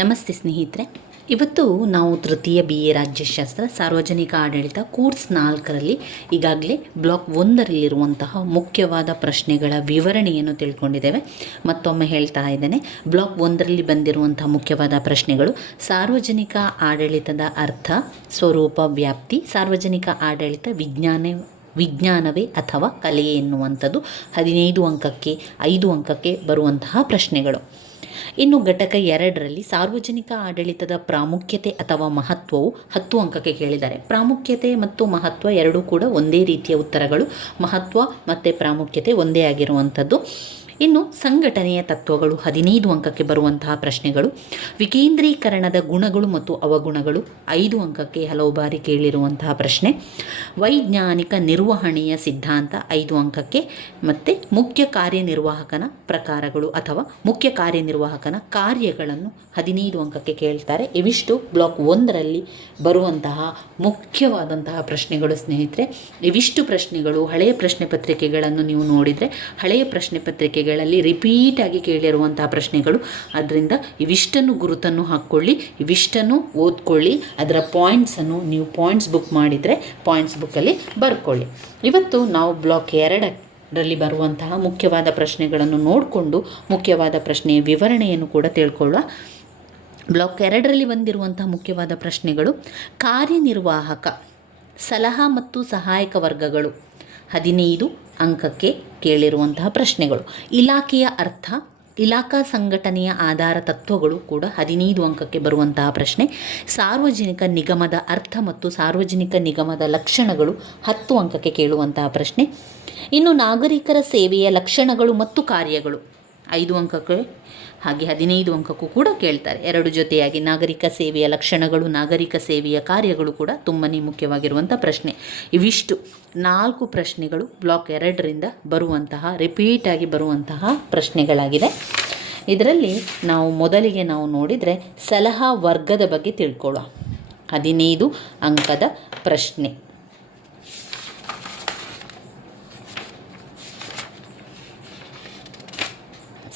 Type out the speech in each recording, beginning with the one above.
ನಮಸ್ತೆ ಸ್ನೇಹಿತರೆ. ಇವತ್ತು ನಾವು ತೃತೀಯ ಬಿ ಎ ರಾಜ್ಯಶಾಸ್ತ್ರ, ಸಾರ್ವಜನಿಕ ಆಡಳಿತ ಕೋರ್ಸ್ ನಾಲ್ಕರಲ್ಲಿ ಈಗಾಗಲೇ ಬ್ಲಾಕ್ ಒಂದರಲ್ಲಿರುವಂತಹ ಮುಖ್ಯವಾದ ಪ್ರಶ್ನೆಗಳ ವಿವರಣೆಯನ್ನು ತಿಳ್ಕೊಂಡಿದ್ದೇವೆ. ಮತ್ತೊಮ್ಮೆ ಹೇಳ್ತಾ ಇದ್ದೇನೆ, ಬ್ಲಾಕ್ ಒಂದರಲ್ಲಿ ಬಂದಿರುವಂತಹ ಮುಖ್ಯವಾದ ಪ್ರಶ್ನೆಗಳು, ಸಾರ್ವಜನಿಕ ಆಡಳಿತದ ಅರ್ಥ, ಸ್ವರೂಪ, ವ್ಯಾಪ್ತಿ, ಸಾರ್ವಜನಿಕ ಆಡಳಿತ ವಿಜ್ಞಾನ, ವಿಜ್ಞಾನವೇ ಅಥವಾ ಕಲೆಯೇ ಎನ್ನುವಂಥದ್ದು, ಹದಿನೈದು ಅಂಕಕ್ಕೆ, ಐದು ಅಂಕಕ್ಕೆ ಬರುವಂತಹ ಪ್ರಶ್ನೆಗಳು. ಇನ್ನು ಘಟಕ ಎರಡರಲ್ಲಿ ಸಾರ್ವಜನಿಕ ಆಡಳಿತದ ಪ್ರಾಮುಖ್ಯತೆ ಅಥವಾ ಮಹತ್ವವು ಹತ್ತು ಅಂಕಕ್ಕೆ ಕೇಳಿದ್ದಾರೆ ಪ್ರಾಮುಖ್ಯತೆ ಮತ್ತು ಮಹತ್ವ ಎರಡೂ ಕೂಡ ಒಂದೇ ರೀತಿಯ ಉತ್ತರಗಳು. ಮಹತ್ವ ಮತ್ತು ಪ್ರಾಮುಖ್ಯತೆ ಒಂದೇ ಆಗಿರುವಂಥದ್ದು. ಇನ್ನು ಸಂಘಟನೆಯ ತತ್ವಗಳು ಹದಿನೈದು ಅಂಕಕ್ಕೆ ಬರುವಂತಹ ಪ್ರಶ್ನೆಗಳು, ವಿಕೇಂದ್ರೀಕರಣದ ಗುಣಗಳು ಮತ್ತು ಅವಗುಣಗಳು ಐದು ಅಂಕಕ್ಕೆ ಹಲವು ಬಾರಿ ಕೇಳಿರುವಂತಹ ಪ್ರಶ್ನೆ, ವೈಜ್ಞಾನಿಕ ನಿರ್ವಹಣೆಯ ಸಿದ್ಧಾಂತ ಐದು ಅಂಕಕ್ಕೆ, ಮತ್ತು ಮುಖ್ಯ ಕಾರ್ಯನಿರ್ವಾಹಕನ ಪ್ರಕಾರಗಳು ಅಥವಾ ಮುಖ್ಯ ಕಾರ್ಯನಿರ್ವಾಹಕನ ಕಾರ್ಯಗಳನ್ನು ಹದಿನೈದು ಅಂಕಕ್ಕೆ ಕೇಳ್ತಾರೆ. ಇವಿಷ್ಟು ಬ್ಲಾಕ್ ಒಂದರಲ್ಲಿ ಬರುವಂತಹ ಮುಖ್ಯವಾದಂತಹ ಪ್ರಶ್ನೆಗಳು ಸ್ನೇಹಿತರೆ. ಇವಿಷ್ಟು ಪ್ರಶ್ನೆಗಳು ಹಳೆಯ ಪ್ರಶ್ನೆ ಪತ್ರಿಕೆಗಳನ್ನು ನೀವು ನೋಡಿದರೆ, ಹಳೆಯ ಪ್ರಶ್ನೆ ಪತ್ರಿಕೆಗಳಲ್ಲಿ ರಿಪೀಟಾಗಿ ಕೇಳಿರುವಂತಹ ಪ್ರಶ್ನೆಗಳು. ಅದರಿಂದ ಇವಿಷ್ಟನ್ನು ಗುರುತನ್ನು ಹಾಕ್ಕೊಳ್ಳಿ ಇವಿಷ್ಟನ್ನು ಓದ್ಕೊಳ್ಳಿ, ಅದರ ಪಾಯಿಂಟ್ಸನ್ನು ನೀವು ಪಾಯಿಂಟ್ಸ್ ಬುಕ್ ಮಾಡಿದರೆ ಪಾಯಿಂಟ್ಸ್ ಬುಕ್ಕಲ್ಲಿ ಬರ್ಕೊಳ್ಳಿ. ಇವತ್ತು ನಾವು ಬ್ಲಾಕ್ ಎರಡರಲ್ಲಿ ಬರುವಂತಹ ಮುಖ್ಯವಾದ ಪ್ರಶ್ನೆಗಳನ್ನು ನೋಡಿಕೊಂಡು ಮುಖ್ಯವಾದ ಪ್ರಶ್ನೆಯ ವಿವರಣೆಯನ್ನು ಕೂಡ ತಿಳ್ಕೊಳ್ಳುವ ಬ್ಲಾಕ್ ಎರಡರಲ್ಲಿ ಬಂದಿರುವಂತಹ ಮುಖ್ಯವಾದ ಪ್ರಶ್ನೆಗಳು, ಕಾರ್ಯನಿರ್ವಾಹಕ, ಸಲಹಾ ಮತ್ತು ಸಹಾಯಕ ವರ್ಗಗಳು. ಹದಿನೈದು ಅಂಕಕ್ಕೆ ಕೇಳಿರುವಂತಹ ಪ್ರಶ್ನೆಗಳು. ಇಲಾಖೆಯ ಅರ್ಥ, ಇಲಾಖಾ ಸಂಘಟನೆಯ ಆಧಾರ ತತ್ವಗಳು ಕೂಡ ಹದಿನೈದು ಅಂಕಕ್ಕೆ ಬರುವಂತಹ ಪ್ರಶ್ನೆ. ಸಾರ್ವಜನಿಕ ನಿಗಮದ ಅರ್ಥ ಮತ್ತು ಸಾರ್ವಜನಿಕ ನಿಗಮದ ಲಕ್ಷಣಗಳು ಹತ್ತು ಅಂಕಕ್ಕೆ ಕೇಳುವಂತಹ ಪ್ರಶ್ನೆ. ಇನ್ನು ನಾಗರಿಕರ ಸೇವೆಯ ಲಕ್ಷಣಗಳು ಮತ್ತು ಕಾರ್ಯಗಳು. ಐದು ಅಂಕಕ್ಕೆ ಹಾಗೆ ಹದಿನೈದು ಅಂಕಕ್ಕೂ ಕೂಡ ಕೇಳ್ತಾರೆ. ಎರಡು ಜೊತೆಯಾಗಿ ನಾಗರಿಕ ಸೇವೆಯ ಲಕ್ಷಣಗಳು, ನಾಗರಿಕ ಸೇವೆಯ ಕಾರ್ಯಗಳು ಕೂಡ ತುಂಬನೇ ಮುಖ್ಯವಾಗಿರುವಂಥ ಪ್ರಶ್ನೆ. ಇವಿಷ್ಟು ನಾಲ್ಕು ಪ್ರಶ್ನೆಗಳು ಬ್ಲಾಕ್ ಎರಡರಿಂದ ಬರುವಂತಹ ರಿಪೀಟಾಗಿ ಬರುವಂತಹ ಪ್ರಶ್ನೆಗಳಾಗಿದೆ. ಇದರಲ್ಲಿ ನಾವು ಮೊದಲಿಗೆ ನಾವು ನೋಡಿದರೆ ಸಲಹಾ ವರ್ಗದ ಬಗ್ಗೆ ತಿಳ್ಕೊಳ್ಳೋ ಹದಿನೈದು ಅಂಕದ ಪ್ರಶ್ನೆ.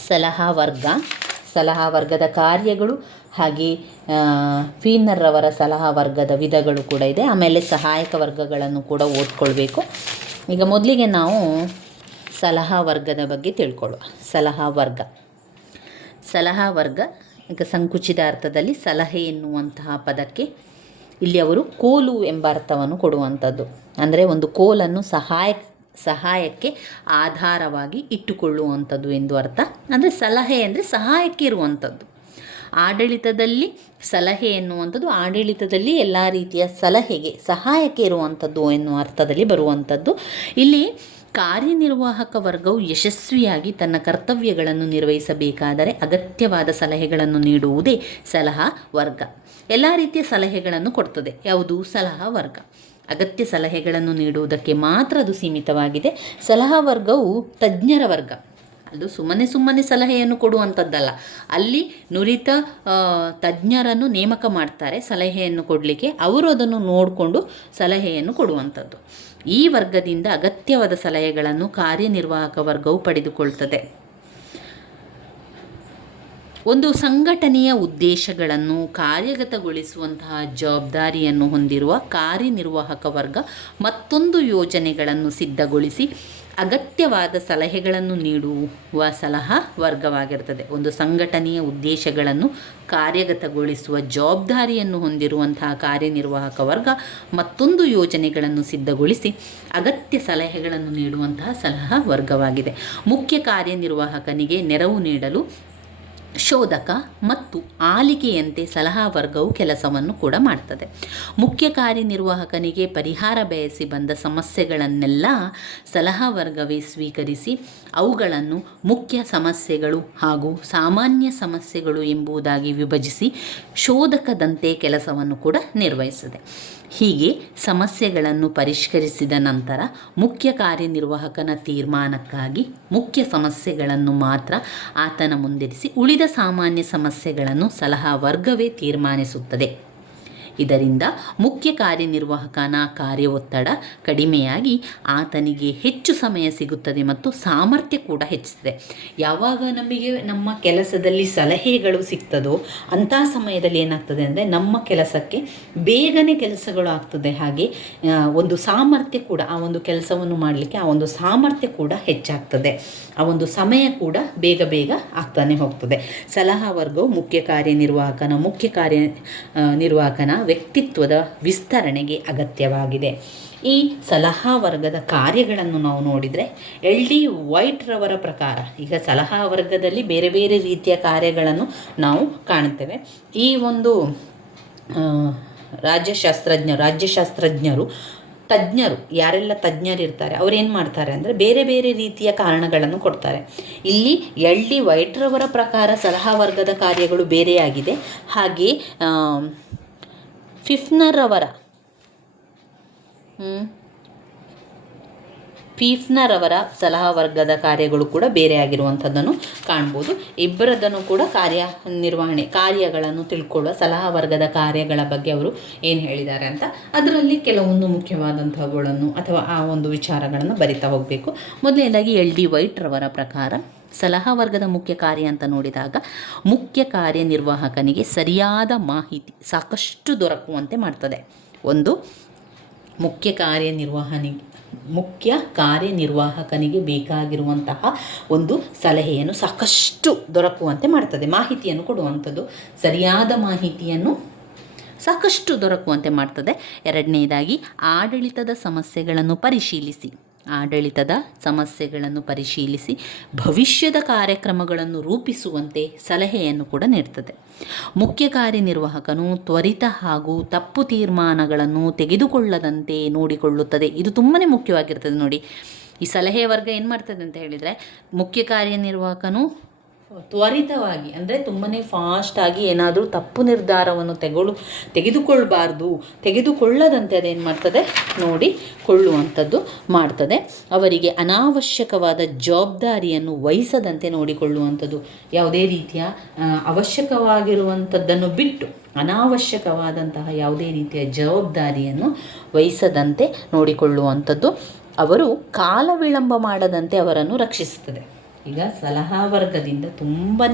ಸಲಹಾ ವರ್ಗ, ಸಲಹಾ ವರ್ಗದ ಕಾರ್ಯಗಳು ಹಾಗೆ ಫೀನರ್ರವರ ಸಲಹಾ ವರ್ಗದ ವಿಧಗಳು ಕೂಡ ಇದೆ. ಆಮೇಲೆ ಸಹಾಯಕ ವರ್ಗಗಳನ್ನು ಕೂಡ ಓದ್ಕೊಳ್ಬೇಕು. ಈಗ ಮೊದಲಿಗೆ ನಾವು ಸಲಹಾ ವರ್ಗದ ಬಗ್ಗೆ ತಿಳ್ಕೊಳ್ಳುವ. ಸಲಹಾ ವರ್ಗ. ಸಲಹಾ ವರ್ಗ, ಈಗ ಸಂಕುಚಿತ ಅರ್ಥದಲ್ಲಿ ಸಲಹೆ ಎನ್ನುವಂತಹ ಪದಕ್ಕೆ ಇಲ್ಲಿ ಅವರು ಕೋಲು ಎಂಬ ಅರ್ಥವನ್ನು ಕೊಡುವಂಥದ್ದು. ಅಂದರೆ ಒಂದು ಕೋಲನ್ನು ಸಹಾಯ ಸಹಾಯಕ್ಕೆ ಆಧಾರವಾಗಿ ಇಟ್ಟುಕೊಳ್ಳುವಂಥದ್ದು ಎಂದು ಅರ್ಥ. ಅಂದರೆ ಸಲಹೆ ಅಂದರೆ ಸಹಾಯಕ್ಕೆ ಇರುವಂಥದ್ದು. ಆಡಳಿತದಲ್ಲಿ ಸಲಹೆ ಎನ್ನುವಂಥದ್ದು ಆಡಳಿತದಲ್ಲಿ ಎಲ್ಲ ರೀತಿಯ ಸಲಹೆಗೆ ಸಹಾಯಕ್ಕೆ ಇರುವಂಥದ್ದು ಎನ್ನುವ ಅರ್ಥದಲ್ಲಿ ಬರುವಂಥದ್ದು. ಇಲ್ಲಿ ಕಾರ್ಯನಿರ್ವಾಹಕ ವರ್ಗವು ಯಶಸ್ವಿಯಾಗಿ ತನ್ನ ಕರ್ತವ್ಯಗಳನ್ನು ನಿರ್ವಹಿಸಬೇಕಾದರೆ ಅಗತ್ಯವಾದ ಸಲಹೆಗಳನ್ನು ನೀಡುವುದೇ ಸಲಹಾ ವರ್ಗ. ಎಲ್ಲ ರೀತಿಯ ಸಲಹೆಗಳನ್ನು ಕೊಡ್ತದೆ. ಯಾವುದು? ಸಲಹಾ ವರ್ಗ. ಅಗತ್ಯ ಸಲಹೆಗಳನ್ನು ನೀಡುವುದಕ್ಕೆ ಮಾತ್ರ ಅದು ಸೀಮಿತವಾಗಿದೆ. ಸಲಹಾ ವರ್ಗವು ತಜ್ಞರ ವರ್ಗ. ಅದು ಸುಮ್ಮನೆ ಸುಮ್ಮನೆ ಸಲಹೆಯನ್ನು ಕೊಡುವಂಥದ್ದಲ್ಲ. ಅಲ್ಲಿ ನುರಿತ ತಜ್ಞರನ್ನು ನೇಮಕ ಮಾಡ್ತಾರೆ, ಸಲಹೆಯನ್ನು ಕೊಡಲಿಕ್ಕೆ. ಅವರು ಅದನ್ನು ನೋಡಿಕೊಂಡು ಸಲಹೆಯನ್ನು ಕೊಡುವಂಥದ್ದು. ಈ ವರ್ಗದಿಂದ ಅಗತ್ಯವಾದ ಸಲಹೆಗಳನ್ನು ಕಾರ್ಯನಿರ್ವಾಹಕ ವರ್ಗವು ಪಡೆದುಕೊಳ್ತದೆ. ಒಂದು ಸಂಘಟನೆಯ ಉದ್ದೇಶಗಳನ್ನು ಕಾರ್ಯಗತಗೊಳಿಸುವಂತಹ ಜವಾಬ್ದಾರಿಯನ್ನು ಹೊಂದಿರುವ ಕಾರ್ಯನಿರ್ವಾಹಕ ವರ್ಗ ಮತ್ತೊಂದು ಯೋಜನೆಗಳನ್ನು ಸಿದ್ಧಗೊಳಿಸಿ ಅಗತ್ಯವಾದ ಸಲಹೆಗಳನ್ನು ನೀಡುವ ಸಲಹಾ ವರ್ಗವಾಗಿರ್ತದೆ. ಒಂದು ಸಂಘಟನೆಯ ಉದ್ದೇಶಗಳನ್ನು ಕಾರ್ಯಗತಗೊಳಿಸುವ ಜವಾಬ್ದಾರಿಯನ್ನು ಹೊಂದಿರುವಂತಹ ಕಾರ್ಯನಿರ್ವಾಹಕ ವರ್ಗ ಮತ್ತೊಂದು ಯೋಜನೆಗಳನ್ನು ಸಿದ್ಧಗೊಳಿಸಿ ಅಗತ್ಯ ಸಲಹೆಗಳನ್ನು ನೀಡುವಂತಹ ಸಲಹಾ ವರ್ಗವಾಗಿದೆ. ಮುಖ್ಯ ಕಾರ್ಯನಿರ್ವಾಹಕನಿಗೆ ನೆರವು ನೀಡಲು ಶೋಧಕ ಮತ್ತು ಆಲಿಕೆಯಂತೆ ಸಲಹಾ ವರ್ಗವು ಕೆಲಸವನ್ನು ಕೂಡ ಮಾಡ್ತದೆ. ಮುಖ್ಯ ಕಾರ್ಯನಿರ್ವಾಹಕನಿಗೆ ಪರಿಹಾರ ಬಯಸಿ ಬಂದ ಸಮಸ್ಯೆಗಳನ್ನೆಲ್ಲ ಸಲಹಾ ವರ್ಗವೇ ಸ್ವೀಕರಿಸಿ, ಅವುಗಳನ್ನು ಮುಖ್ಯ ಸಮಸ್ಯೆಗಳು ಹಾಗೂ ಸಾಮಾನ್ಯ ಸಮಸ್ಯೆಗಳು ಎಂಬುದಾಗಿ ವಿಭಜಿಸಿ ಶೋಧಕದಂತೆ ಕೆಲಸವನ್ನು ಕೂಡ ನಿರ್ವಹಿಸಿದೆ ಹೀಗೆ ಸಮಸ್ಯೆಗಳನ್ನು ಪರಿಷ್ಕರಿಸಿದ ನಂತರ ಮುಖ್ಯ ಕಾರ್ಯನಿರ್ವಾಹಕನ ತೀರ್ಮಾನಕ್ಕಾಗಿ ಮುಖ್ಯ ಸಮಸ್ಯೆಗಳನ್ನು ಮಾತ್ರ ಆತನ ಮುಂದಿರಿಸಿ ಉಳಿದ ಸಾಮಾನ್ಯ ಸಮಸ್ಯೆಗಳನ್ನು ಸಲಹಾ ವರ್ಗವೇ ತೀರ್ಮಾನಿಸುತ್ತದೆ. ಇದರಿಂದ ಮುಖ್ಯ ಕಾರ್ಯನಿರ್ವಾಹಕನ ಕಾರ್ಯ ಒತ್ತಡ ಕಡಿಮೆಯಾಗಿ ಆತನಿಗೆ ಹೆಚ್ಚು ಸಮಯ ಸಿಗುತ್ತದೆ ಮತ್ತು ಸಾಮರ್ಥ್ಯ ಕೂಡ ಹೆಚ್ಚುತ್ತದೆ ಯಾವಾಗ ನಮಗೆ ನಮ್ಮ ಕೆಲಸದಲ್ಲಿ ಸಲಹೆಗಳು ಸಿಗ್ತದೋ ಅಂಥ ಸಮಯದಲ್ಲಿ ಏನಾಗ್ತದೆ ಅಂದರೆ ನಮ್ಮ ಕೆಲಸಕ್ಕೆ ಬೇಗನೆ ಕೆಲಸಗಳು ಆಗ್ತದೆ. ಹಾಗೆ ಒಂದು ಸಾಮರ್ಥ್ಯ ಕೂಡ, ಆ ಒಂದು ಕೆಲಸವನ್ನು ಮಾಡಲಿಕ್ಕೆ ಆ ಒಂದು ಸಾಮರ್ಥ್ಯ ಕೂಡ ಹೆಚ್ಚಾಗ್ತದೆ. ಆ ಒಂದು ಸಮಯ ಕೂಡ ಬೇಗ ಬೇಗ ಆಗ್ತಾನೆ ಹೋಗ್ತದೆ. ಸಲಹಾ ವರ್ಗವು ಮುಖ್ಯ ಕಾರ್ಯನಿರ್ವಾಹಕನ ಮುಖ್ಯ ಕಾರ್ಯ ನಿರ್ವಾಹಕನ ವ್ಯಕ್ತಿತ್ವದ ವಿಸ್ತರಣೆಗೆ ಅಗತ್ಯವಾಗಿದೆ. ಈ ಸಲಹಾ ವರ್ಗದ ಕಾರ್ಯಗಳನ್ನು ನಾವು ನೋಡಿದರೆ, ಎಲ್ ಡಿ ವೈಟ್ರವರ ಪ್ರಕಾರ, ಈಗ ಸಲಹಾ ವರ್ಗದಲ್ಲಿ ಬೇರೆ ಬೇರೆ ರೀತಿಯ ಕಾರ್ಯಗಳನ್ನು ನಾವು ಕಾಣುತ್ತೇವೆ. ಈ ಒಂದು ರಾಜ್ಯಶಾಸ್ತ್ರಜ್ಞ, ರಾಜ್ಯಶಾಸ್ತ್ರಜ್ಞರು, ತಜ್ಞರು, ಯಾರೆಲ್ಲ ತಜ್ಞರಿರ್ತಾರೆ ಏನು ಮಾಡ್ತಾರೆ ಅಂದರೆ ಬೇರೆ ಬೇರೆ ರೀತಿಯ ಕಾರಣಗಳನ್ನು ಕೊಡ್ತಾರೆ. ಇಲ್ಲಿ ಎಲ್ ಡಿ ವೈಟ್ರವರ ಪ್ರಕಾರ ಸಲಹಾ ವರ್ಗದ ಕಾರ್ಯಗಳು ಬೇರೆಯಾಗಿದೆ. ಹಾಗೆ ಆ, ಅವರ ಸಲಹಾ ವರ್ಗದ ಕಾರ್ಯಗಳು ಕೂಡ ಬೇರೆ ಆಗಿರುವಂಥದ್ದನ್ನು ಕಾಣ್ಬೋದು. ಇಬ್ಬರದನ್ನು ಕೂಡ ಕಾರ್ಯ ನಿರ್ವಹಣೆ ಕಾರ್ಯಗಳನ್ನು ತಿಳ್ಕೊಳ್ಳುವ ಸಲಹಾ ವರ್ಗದ ಕಾರ್ಯಗಳ ಬಗ್ಗೆ ಅವರು ಏನು ಹೇಳಿದ್ದಾರೆ ಅಂತ ಅದರಲ್ಲಿ ಕೆಲವೊಂದು ಮುಖ್ಯವಾದಂಥವುಗಳನ್ನು ಅಥವಾ ಆ ಒಂದು ವಿಚಾರಗಳನ್ನು ಬರಿತಾ ಹೋಗಬೇಕು. ಮೊದಲನೇದಾಗಿ ಎಲ್ ಡಿ ವೈಟ್ರವರ ಪ್ರಕಾರ ಸಲಹಾ ವರ್ಗದ ಮುಖ್ಯ ಕಾರ್ಯ ಅಂತ ನೋಡಿದಾಗ ಮುಖ್ಯ ಕಾರ್ಯನಿರ್ವಾಹಕನಿಗೆ ಸರಿಯಾದ ಮಾಹಿತಿ ಸಾಕಷ್ಟು ದೊರಕುವಂತೆ ಮಾಡ್ತದೆ. ಒಂದು, ಮುಖ್ಯ ಕಾರ್ಯನಿರ್ವಹಣೆ, ಮುಖ್ಯ ಕಾರ್ಯನಿರ್ವಾಹಕನಿಗೆ ಬೇಕಾಗಿರುವಂತಹ ಒಂದು ಸಲಹೆಯನ್ನು ಸಾಕಷ್ಟು ದೊರಕುವಂತೆ ಮಾಡ್ತದೆ, ಮಾಹಿತಿಯನ್ನು ಕೊಡುವಂಥದ್ದು. ಸರಿಯಾದ ಮಾಹಿತಿಯನ್ನು ಸಾಕಷ್ಟು ದೊರಕುವಂತೆ ಮಾಡ್ತದೆ. ಎರಡನೇದಾಗಿ, ಆಡಳಿತದ ಸಮಸ್ಯೆಗಳನ್ನು ಪರಿಶೀಲಿಸಿ. ಆಡಳಿತದ ಸಮಸ್ಯೆಗಳನ್ನು ಪರಿಶೀಲಿಸಿ ಭವಿಷ್ಯದ ಕಾರ್ಯಕ್ರಮಗಳನ್ನು ರೂಪಿಸುವಂತೆ ಸಲಹೆಯನ್ನು ಕೂಡ ನೀಡ್ತದೆ. ಮುಖ್ಯ ಕಾರ್ಯನಿರ್ವಾಹಕನು ತ್ವರಿತ ಹಾಗೂ ತಪ್ಪು ತೀರ್ಮಾನಗಳನ್ನು ತೆಗೆದುಕೊಳ್ಳದಂತೆ ನೋಡಿಕೊಳ್ಳುತ್ತದೆ. ಇದು ತುಂಬಾ ಮುಖ್ಯವಾಗಿರ್ತದೆ ನೋಡಿ. ಈ ಸಲಹೆ ವರ್ಗ ಏನು ಮಾಡ್ತದೆ ಅಂತ ಹೇಳಿದರೆ ಮುಖ್ಯ ಕಾರ್ಯನಿರ್ವಾಹಕನು ತ್ವರಿತವಾಗಿ, ಅಂದರೆ ತುಂಬಾ ಫಾಸ್ಟಾಗಿ ಏನಾದರೂ ತಪ್ಪು ನಿರ್ಧಾರವನ್ನು ತೆಗೊಳ್ಳು ತೆಗೆದುಕೊಳ್ಳಬಾರ್ದು ತೆಗೆದುಕೊಳ್ಳದಂತೆ ಅದೇನು ಮಾಡ್ತದೆ? ನೋಡಿ, ಕೊಳ್ಳುವಂಥದ್ದು ಮಾಡ್ತದೆ. ಅವರಿಗೆ ಅನಾವಶ್ಯಕವಾದ ಜವಾಬ್ದಾರಿಯನ್ನು ವಹಿಸದಂತೆ ನೋಡಿಕೊಳ್ಳುವಂಥದ್ದು. ಯಾವುದೇ ರೀತಿಯ ಅವಶ್ಯಕವಾಗಿರುವಂಥದ್ದನ್ನು ಬಿಟ್ಟು, ಅನಾವಶ್ಯಕವಾದಂತಹ ಯಾವುದೇ ರೀತಿಯ ಜವಾಬ್ದಾರಿಯನ್ನು ವಹಿಸದಂತೆ ನೋಡಿಕೊಳ್ಳುವಂಥದ್ದು. ಅವರು ಕಾಲ ವಿಳಂಬ ಮಾಡದಂತೆ ಅವರನ್ನು ರಕ್ಷಿಸುತ್ತದೆ. ಈಗ ಸಲಹಾ ವರ್ಗದಿಂದ ತುಂಬಾ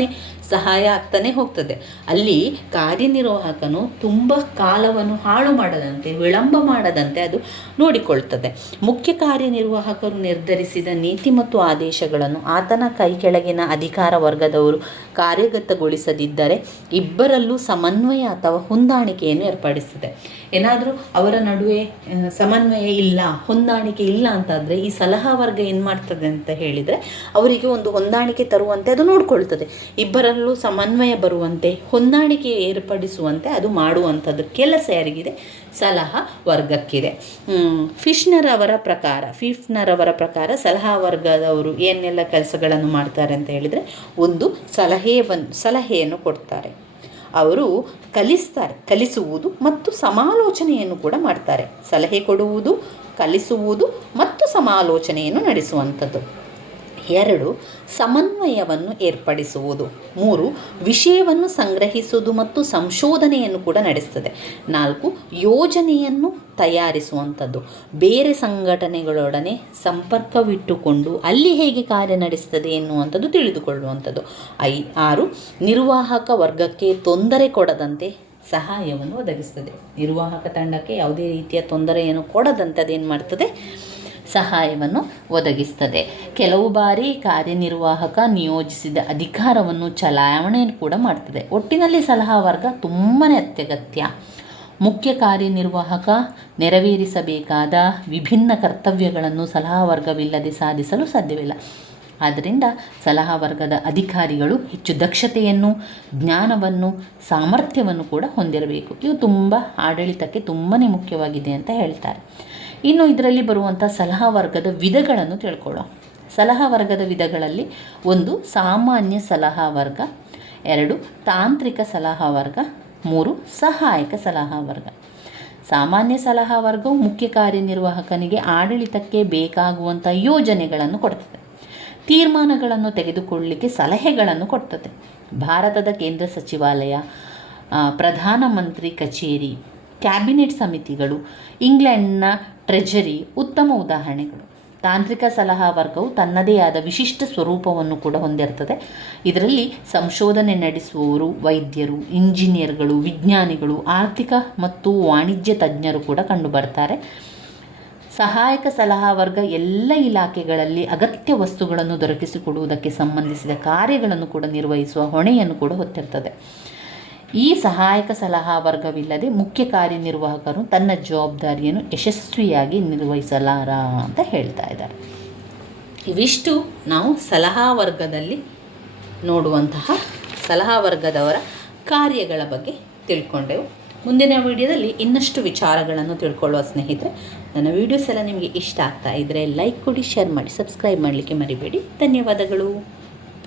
ಸಹಾಯ ಆಗ್ತಾನೆ ಹೋಗ್ತದೆ. ಅಲ್ಲಿ ಕಾರ್ಯನಿರ್ವಾಹಕನು ತುಂಬ ಕಾಲವನ್ನು ಹಾಳು ಮಾಡದಂತೆ, ವಿಳಂಬ ಮಾಡದಂತೆ ಅದು ನೋಡಿಕೊಳ್ತದೆ. ಮುಖ್ಯ ಕಾರ್ಯನಿರ್ವಾಹಕರು ನಿರ್ಧರಿಸಿದ ನೀತಿ ಮತ್ತು ಆದೇಶಗಳನ್ನು ಆತನ ಕೈ ಕೆಳಗಿನ ಅಧಿಕಾರ ವರ್ಗದವರು ಕಾರ್ಯಗತಗೊಳಿಸದಿದ್ದರೆ ಇಬ್ಬರಲ್ಲೂ ಸಮನ್ವಯ ಅಥವಾ ಹೊಂದಾಣಿಕೆಯನ್ನು ಏರ್ಪಡಿಸುತ್ತದೆ ಏನಾದರೂ ಅವರ ನಡುವೆ ಸಮನ್ವಯ ಇಲ್ಲ, ಹೊಂದಾಣಿಕೆ ಇಲ್ಲ ಅಂತಾದರೆ ಈ ಸಲಹಾ ವರ್ಗ ಏನು ಮಾಡ್ತದೆ ಅಂತ ಹೇಳಿದರೆ ಅವರಿಗೆ ಒಂದು ಹೊಂದಾಣಿಕೆ ತರುವಂತೆ ಅದು ನೋಡಿಕೊಳ್ತದೆ. ಇಬ್ಬರಲ್ಲೂ ಸಮನ್ವಯ ಬರುವಂತೆ, ಹೊಂದಾಣಿಕೆ ಏರ್ಪಡಿಸುವಂತೆ ಅದು ಮಾಡುವಂಥದ್ದು ಕೆಲಸ ಯಾರಿಗಿದೆ? ಸಲಹಾ ವರ್ಗಕ್ಕಿದೆ. ಅವರ ಪ್ರಕಾರ ಫಿಫ್ನರ್ ಅವರ ಪ್ರಕಾರ ಸಲಹಾ ವರ್ಗದವರು ಏನೆಲ್ಲ ಕೆಲಸಗಳನ್ನು ಮಾಡ್ತಾರೆ ಅಂತ ಹೇಳಿದರೆ, ಒಂದು ಸಲಹೆಯನ್ನು ಸಲಹೆಯನ್ನು ಕೊಡ್ತಾರೆ. ಅವರು ಕಲಿಸ್ತಾರೆ, ಕಲಿಸುವುದು ಮತ್ತು ಸಮಾಲೋಚನೆಯನ್ನು ಕೂಡ ಮಾಡ್ತಾರೆ. ಸಲಹೆ ಕೊಡುವುದು, ಕಲಿಸುವುದು ಮತ್ತು ಸಮಾಲೋಚನೆಯನ್ನು ನಡೆಸುವಂಥದ್ದು. ಎರಡು, ಸಮನ್ವಯವನ್ನು ಏರ್ಪಡಿಸುವುದು. ಮೂರು, ವಿಷಯವನ್ನು ಸಂಗ್ರಹಿಸುವುದು ಮತ್ತು ಸಂಶೋಧನೆಯನ್ನು ಕೂಡ ನಡೆಸ್ತದೆ. ನಾಲ್ಕು, ಯೋಜನೆಯನ್ನು ತಯಾರಿಸುವಂಥದ್ದು. ಬೇರೆ ಸಂಘಟನೆಗಳೊಡನೆ ಸಂಪರ್ಕವಿಟ್ಟುಕೊಂಡು ಅಲ್ಲಿ ಹೇಗೆ ಕಾರ್ಯ ನಡೆಸ್ತದೆ ಎನ್ನುವಂಥದ್ದು ತಿಳಿದುಕೊಳ್ಳುವಂಥದ್ದು. ಐ, ಆರು, ನಿರ್ವಾಹಕ ವರ್ಗಕ್ಕೆ ತೊಂದರೆ ಕೊಡದಂತೆ ಸಹಾಯವನ್ನು ಒದಗಿಸ್ತದೆ. ನಿರ್ವಾಹಕ ತಂಡಕ್ಕೆ ಯಾವುದೇ ರೀತಿಯ ತೊಂದರೆಯನ್ನು ಕೊಡದಂಥದ್ದು ಏನು ಮಾಡ್ತದೆ? ಸಹಾಯವನ್ನು ಒದಗಿಸ್ತದೆ. ಕೆಲವು ಬಾರಿ ಕಾರ್ಯನಿರ್ವಾಹಕ ನಿಯೋಜಿಸಿದ ಅಧಿಕಾರವನ್ನು ಚಲಾವಣೆಯನ್ನು ಕೂಡ ಮಾಡ್ತದೆ. ಒಟ್ಟಿನಲ್ಲಿ ಸಲಹಾ ವರ್ಗ ತುಂಬಾ ಅತ್ಯಗತ್ಯ. ಮುಖ್ಯ ಕಾರ್ಯನಿರ್ವಾಹಕ ನೆರವೇರಿಸಬೇಕಾದ ವಿಭಿನ್ನ ಕರ್ತವ್ಯಗಳನ್ನು ಸಲಹಾ ವರ್ಗವಿಲ್ಲದೆ ಸಾಧಿಸಲು ಸಾಧ್ಯವಿಲ್ಲ. ಆದ್ದರಿಂದ ಸಲಹಾ ವರ್ಗದ ಅಧಿಕಾರಿಗಳು ಹೆಚ್ಚು ದಕ್ಷತೆಯನ್ನು, ಜ್ಞಾನವನ್ನು, ಸಾಮರ್ಥ್ಯವನ್ನು ಕೂಡ ಹೊಂದಿರಬೇಕು. ಇದು ತುಂಬ ಆಡಳಿತಕ್ಕೆ ತುಂಬಾ ಮುಖ್ಯವಾಗಿದೆ ಅಂತ ಹೇಳ್ತಾರೆ. ಇನ್ನು ಇದರಲ್ಲಿ ಬರುವಂಥ ಸಲಹಾ ವರ್ಗದ ವಿಧಗಳನ್ನು ತಿಳ್ಕೊಳ್ಳೋ ಸಲಹಾ ವರ್ಗದ ವಿಧಗಳಲ್ಲಿ ಒಂದು, ಸಾಮಾನ್ಯ ಸಲಹಾ ವರ್ಗ, ಎರಡು, ತಾಂತ್ರಿಕ ಸಲಹಾ ವರ್ಗ, ಮೂರು, ಸಹಾಯಕ ಸಲಹಾ ವರ್ಗ. ಸಾಮಾನ್ಯ ಸಲಹಾ ವರ್ಗವು ಮುಖ್ಯ ಕಾರ್ಯನಿರ್ವಾಹಕನಿಗೆ ಆಡಳಿತಕ್ಕೆ ಬೇಕಾಗುವಂಥ ಯೋಜನೆಗಳನ್ನು ಕೊಡ್ತದೆ. ತೀರ್ಮಾನಗಳನ್ನು ತೆಗೆದುಕೊಳ್ಳಲಿಕ್ಕೆ ಸಲಹೆಗಳನ್ನು ಕೊಡ್ತದೆ. ಭಾರತದ ಕೇಂದ್ರ ಸಚಿವಾಲಯ ಪ್ರಧಾನಮಂತ್ರಿ ಕಚೇರಿ ಕ್ಯಾಬಿನೆಟ್ ಸಮಿತಿಗಳು, ಇಂಗ್ಲೆಂಡ್ನ ಟ್ರೆಜರಿ ಉತ್ತಮ ಉದಾಹರಣೆಗಳು. ತಾಂತ್ರಿಕ ಸಲಹಾ ವರ್ಗವು ತನ್ನದೇ ಆದ ವಿಶಿಷ್ಟ ಸ್ವರೂಪವನ್ನು ಕೂಡ ಹೊಂದಿರ್ತದೆ. ಇದರಲ್ಲಿ ಸಂಶೋಧನೆ ನಡೆಸುವವರು, ವೈದ್ಯರು, ಇಂಜಿನಿಯರ್ಗಳು, ವಿಜ್ಞಾನಿಗಳು, ಆರ್ಥಿಕ ಮತ್ತು ವಾಣಿಜ್ಯ ತಜ್ಞರು ಕೂಡ ಕಂಡುಬರ್ತಾರೆ. ಸಹಾಯಕ ಸಲಹಾ ವರ್ಗ ಎಲ್ಲ ಇಲಾಖೆಗಳಲ್ಲಿ ಅಗತ್ಯ ವಸ್ತುಗಳನ್ನು ದೊರಕಿಸಿಕೊಡುವುದಕ್ಕೆ ಸಂಬಂಧಿಸಿದ ಕಾರ್ಯಗಳನ್ನು ಕೂಡ ನಿರ್ವಹಿಸುವ ಹೊಣೆಯನ್ನು ಕೂಡ ಹೊತ್ತಿರ್ತದೆ. ಈ ಸಹಾಯಕ ಸಲಹಾ ವರ್ಗವಿಲ್ಲದೆ ಮುಖ್ಯ ಕಾರ್ಯನಿರ್ವಾಹಕರು ತನ್ನ ಜವಾಬ್ದಾರಿಯನ್ನು ಯಶಸ್ವಿಯಾಗಿ ನಿರ್ವಹಿಸಲಾರ ಅಂತ ಹೇಳ್ತಾ ಇದ್ದಾರೆ. ಇವಿಷ್ಟು ನಾವು ಸಲಹಾ ವರ್ಗದಲ್ಲಿ ನೋಡುವಂತಹ ಸಲಹಾ ವರ್ಗದವರ ಕಾರ್ಯಗಳ ಬಗ್ಗೆ ತಿಳ್ಕೊಂಡೆವು. ಮುಂದಿನ ವಿಡಿಯೋದಲ್ಲಿ ಇನ್ನಷ್ಟು ವಿಚಾರಗಳನ್ನು ತಿಳ್ಕೊಳ್ಳುವ ಸ್ನೇಹಿತರೆ, ನನ್ನ ವೀಡಿಯೋಸ್ ಎಲ್ಲ ನಿಮಗೆ ಇಷ್ಟ ಆಗ್ತಾ ಇದ್ದರೆ ಲೈಕ್ ಕೊಡಿ, ಶೇರ್ ಮಾಡಿ, ಸಬ್ಸ್ಕ್ರೈಬ್ ಮಾಡಲಿಕ್ಕೆ ಮರಿಬೇಡಿ. ಧನ್ಯವಾದಗಳು.